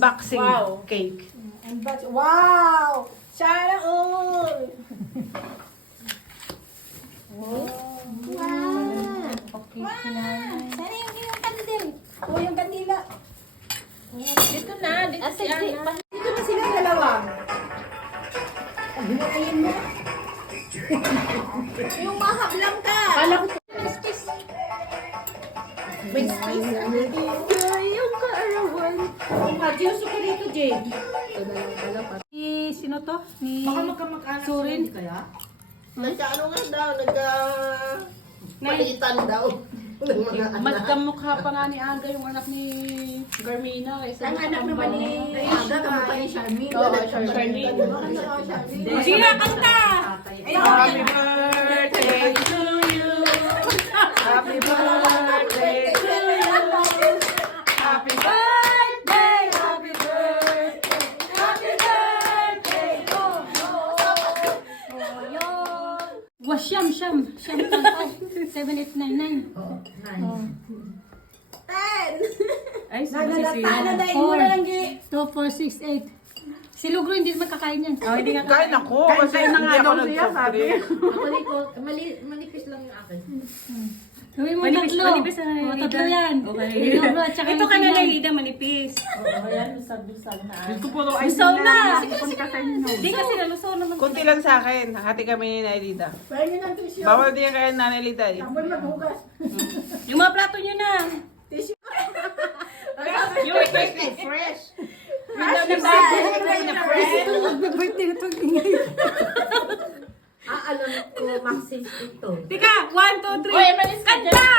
unboxing cake. Wow! Sana all! Wow! Okay, Sana yung kandil. O yung kandila. Dito na, dito si Ana. Dito na sila dalawa. Hinakayin mo. Yung mahablang ka. Kala ko May space na. yung kaarawan. Adios ko dito, Jade. Ni sino to? Ni Baka magkamag-anak Surin? kaya? Nagkaano nga daw, palitan daw. ng mga anak. Magkamukha pa nga ni Aga yung anak ni Garmina. Ang anak naman ni Ada, kamukha ni Charmaine. Oo, Charmaine. Sige na, kanta! Happy birthday to you. Happy birthday to you. Happy birthday, happy birthday, happy birthday. Was Siyam kanta. 7899. Ay, Nalalata dahil mo na lang 2468. Si Lugro hindi makakain yan. Oh, hindi nga Kain ako, kasi hindi ako nag-soft drink. Manipis lang yung akin. Gawin mo Manipis- tatlo. manipis na Oh, Lida. tatlo yan. Okay. Si Lugro at saka Ito yung ka na Sinan. lang, Lida, manipis. Gusto po ito ay Lusaw na! Hindi Hindi kasi nalusaw naman. Kunti lang sa akin. Hati kami ni Nailida. Pwede nyo ng tissue. Bawal din kaya Nanay Lida eh. Tambol maghugas. Yung mga plato nyo na. Tissue. Yung request ko, fresh. Mag-birthday na itong ingay. Alam ko, Maxis ito. Tika, 1, 2, 3. Oy, malis ka dyan. Kanta!